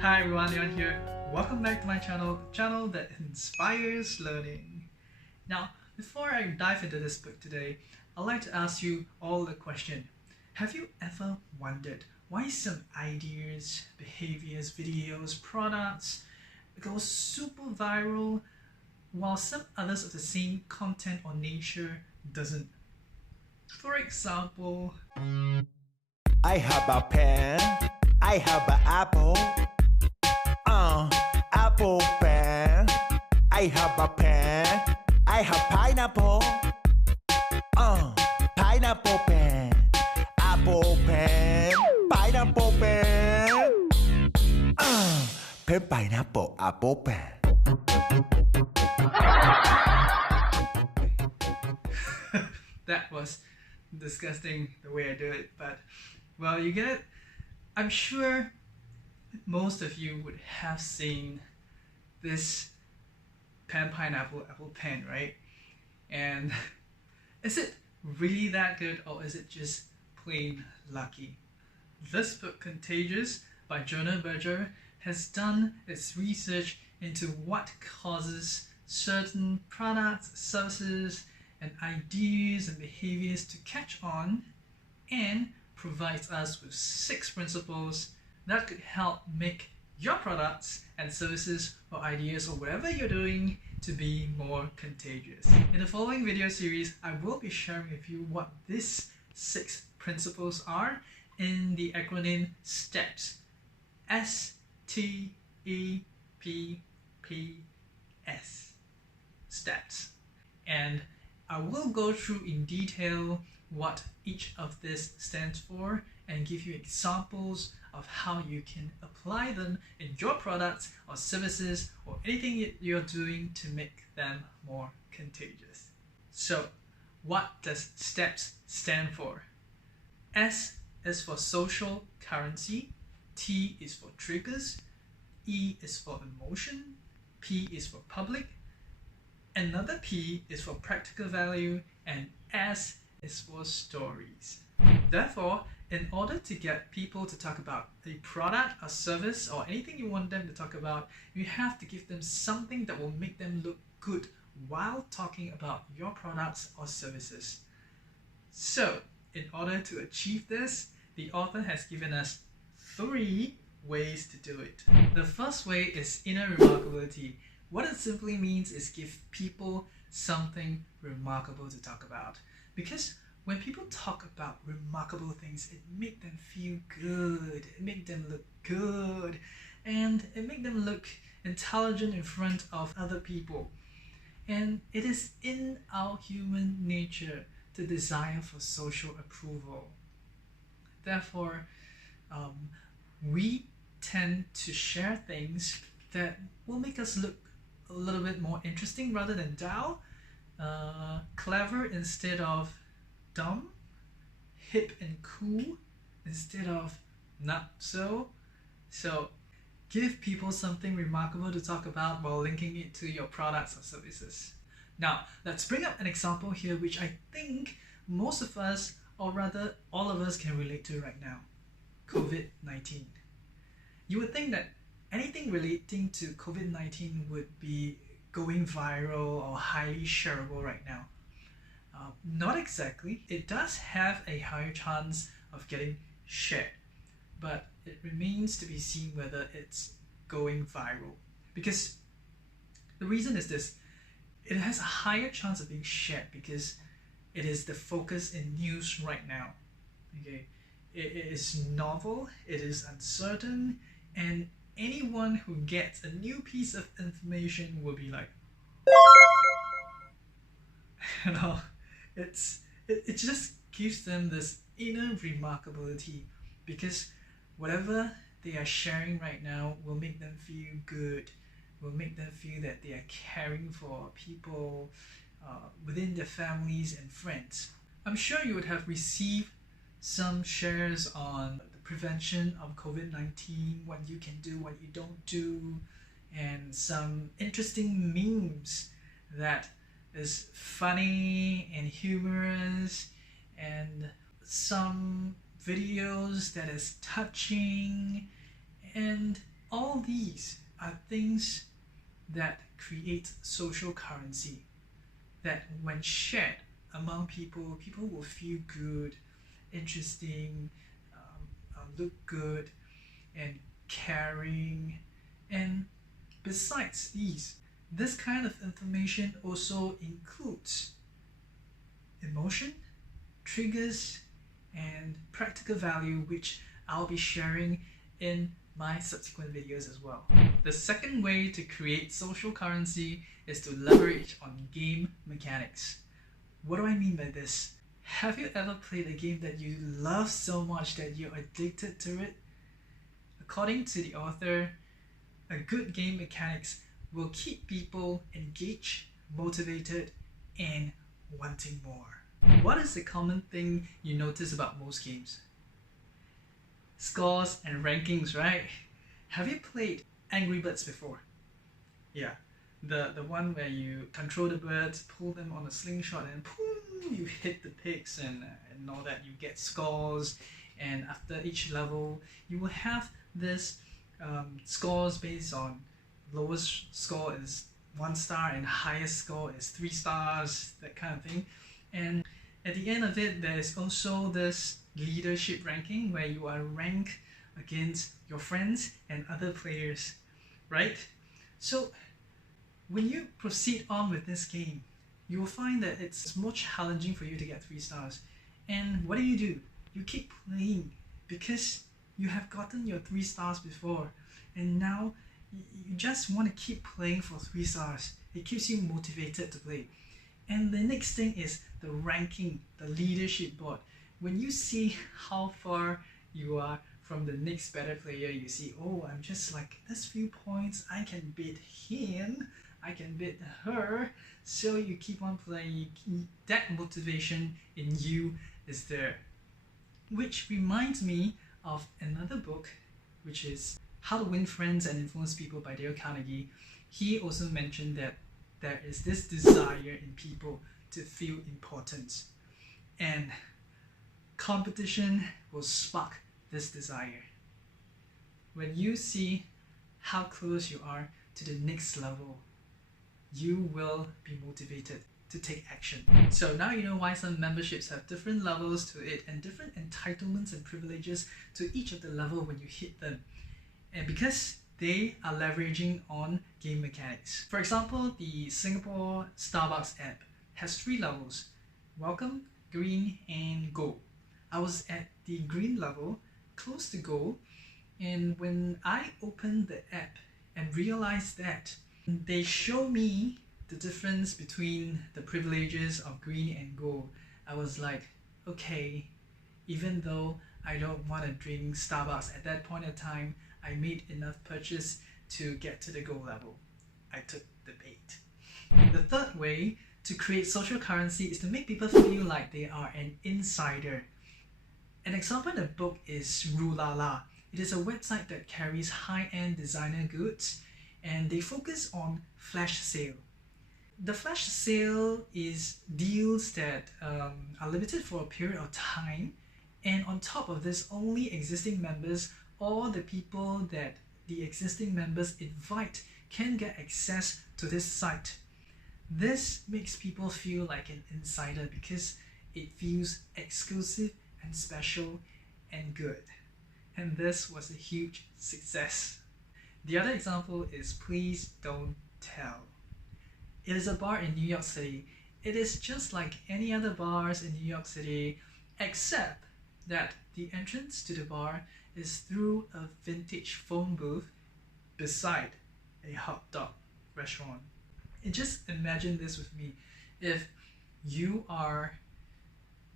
Hi everyone, Leon here. Welcome back to my channel that inspires learning. Now, before I dive into this book today, I'd like to ask you all the question. Have you ever wondered why some ideas, behaviors, videos, products go super viral while some others of the same content or nature doesn't? For example, I have a pen, I have an apple, apple pen. I have a pen, I have pineapple, pineapple pen, apple pen, pineapple pen, pen pineapple apple pen. that was disgusting the way I do it, but well, you get it. I'm sure most of you would have seen this pen pineapple apple pen, right? And is it really that good, or is it just plain lucky? This book, Contagious by Jonah Berger, has done its research into what causes certain products, services, and ideas and behaviors to catch on, and provides us with 6 principles that could help make your products and services or ideas or whatever you're doing to be more contagious. In the following video series, I will be sharing with you what these 6 principles are in the acronym STEPS. S-T-E-P-P-S. STEPS. And I will go through in detail what each of this stands for and give you examples of how you can apply them in your products or services or anything you're doing to make them more contagious. So, what does STEPS stand for? S is for social currency, T is for triggers, E is for emotion, P is for public, another P is for practical value, and S is for stories. Therefore, in order to get people to talk about a product or service or anything you want them to talk about, you have to give them something that will make them look good while talking about your products or services. So, in order to achieve this, the author has given us 3 ways to do it. The first way is inner remarkability. What it simply means is give people something remarkable to talk about. Because when people talk about remarkable things, it makes them feel good, it makes them look good, and it makes them look intelligent in front of other people. And it is in our human nature to desire for social approval. Therefore, we tend to share things that will make us look a little bit more interesting rather than dull, clever instead of dumb, hip and cool instead of not so. So give people something remarkable to talk about while linking it to your products or services. Now, let's bring up an example here which I think most of us, or rather all of us, can relate to right now. COVID-19. You would think that anything relating to COVID-19 would be going viral or highly shareable right now. Not exactly. It does have a higher chance of getting shared, but it remains to be seen whether it's going viral. Because the reason is this: it has a higher chance of being shared because it is the focus in news right now. Okay, it is novel, it is uncertain, and anyone who gets a new piece of information will be like, you know, it just gives them this inner remarkability, because whatever they are sharing right now will make them feel good, will make them feel that they are caring for people within their families and friends. I'm sure you would have received some shares on the prevention of COVID-19, what you can do, what you don't do, and some interesting memes that is funny and humorous, and some videos that is touching, and All these are things that create social currency, that when shared among people, people will feel good, interesting, look good, and caring. And besides these, this kind of information also includes emotion, triggers, and practical value, which I'll be sharing in my subsequent videos as well. The second way to create social currency is to leverage on game mechanics. What do I mean by this? Have you ever played a game that you love so much that you're addicted to it? According to the author, a good game mechanics will keep people engaged, motivated, and wanting more. What is the common thing you notice about most games? Scores and rankings, right? Have you played Angry Birds before? Yeah, the one where you control the birds, pull them on a slingshot, and boom, you hit the pigs and all that. You get scores, and after each level, you will have this scores based on lowest score is 1 star and highest score is 3 stars, that kind of thing. And at the end of it, there is also this leadership ranking where you are ranked against your friends and other players, right? So when you proceed on with this game, you will find that it's more challenging for you to get 3 stars. And what do? You keep playing because you have gotten your 3 stars before, and now you just want to keep playing for 3 stars. It keeps you motivated to play. And the next thing is the ranking, the leadership board. When you see how far you are from the next better player, you see, oh, I'm just like this few points, I can beat him, I can beat her. So you keep on playing. That motivation in you is there. Which reminds me of another book, which is How to Win Friends and Influence People by Dale Carnegie. He also mentioned that there is this desire in people to feel important, and competition will spark this desire. When you see how close you are to the next level, you will be motivated to take action. So now you know why some memberships have different levels to it and different entitlements and privileges to each of the level when you hit them. And because they are leveraging on game mechanics. For example, the Singapore Starbucks app has 3 levels: welcome, green, and gold. I was at the green level, close to gold, and when I opened the app and realized that they show me the difference between the privileges of green and gold, I was like, okay, even though I don't want to drink Starbucks at that point in time, I made enough purchase to get to the gold level. I took the bait. The third way to create social currency is to make people feel like they are an insider. An example in the book is Rulala. It is a website that carries high-end designer goods, and they focus on flash sale. The flash sale is deals that are limited for a period of time, and on top of this, only existing members or the people that the existing members invite can get access to this site. This makes people feel like an insider because it feels exclusive and special and good. And this was a huge success. The other example is Please Don't Tell. It is a bar in New York City. It is just like any other bars in New York City, except that the entrance to the bar is through a vintage phone booth beside a hot dog restaurant. And just imagine this with me. If you are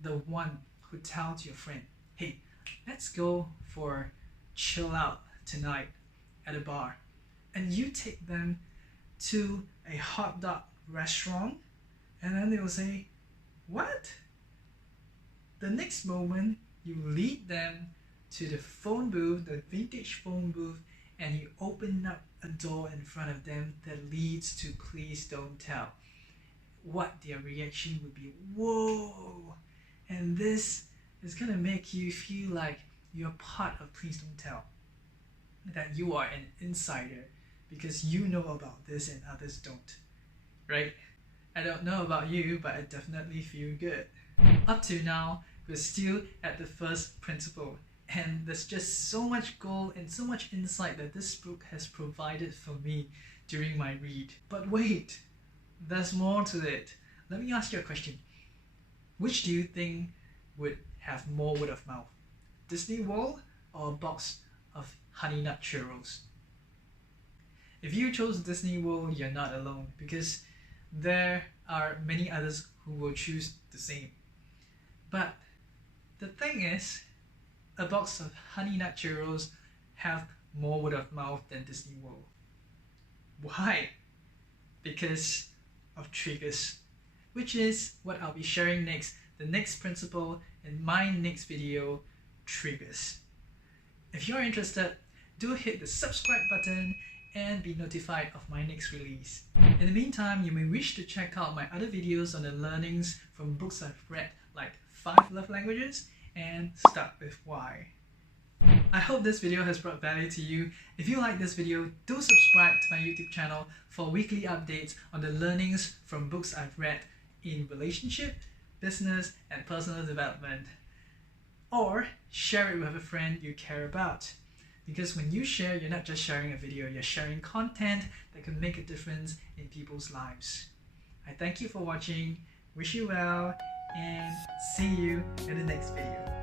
the one who tells your friend, hey, let's go for chill out tonight at a bar, and you take them to a hot dog restaurant, and then they will say, what? The next moment, you lead them to the phone booth, the vintage phone booth, and you open up a door in front of them that leads to Please Don't Tell. What their reaction would be, whoa! And this is gonna make you feel like you're part of Please Don't Tell. that you are an insider because you know about this and others don't, right? I don't know about you, but I definitely feel good. Up to now, we're still at the first principle, and there's just so much gold and so much insight that this book has provided for me during my read. But wait, there's more to it. Let me ask you a question. Which do you think would have more word of mouth? Disney World or a box of Honey Nut Churros? If you chose Disney World, you're not alone, because there are many others who will choose the same. But the thing is, a box of Honey Nut Churros have more word of mouth than Disney World. Why? Because of triggers, which is what I'll be sharing next, the next principle in my next video, triggers. If you're interested, do hit the subscribe button and be notified of my next release. In the meantime, you may wish to check out my other videos on the learnings from books I've read, like 5 love languages and Start With Why. I hope this video has brought value to you. If you like this video, do subscribe to my YouTube channel for weekly updates on the learnings from books I've read in relationship, business, and personal development. Or share it with a friend you care about. Because when you share, you're not just sharing a video, you're sharing content that can make a difference in people's lives. I thank you for watching, wish you well, and see you in the next video.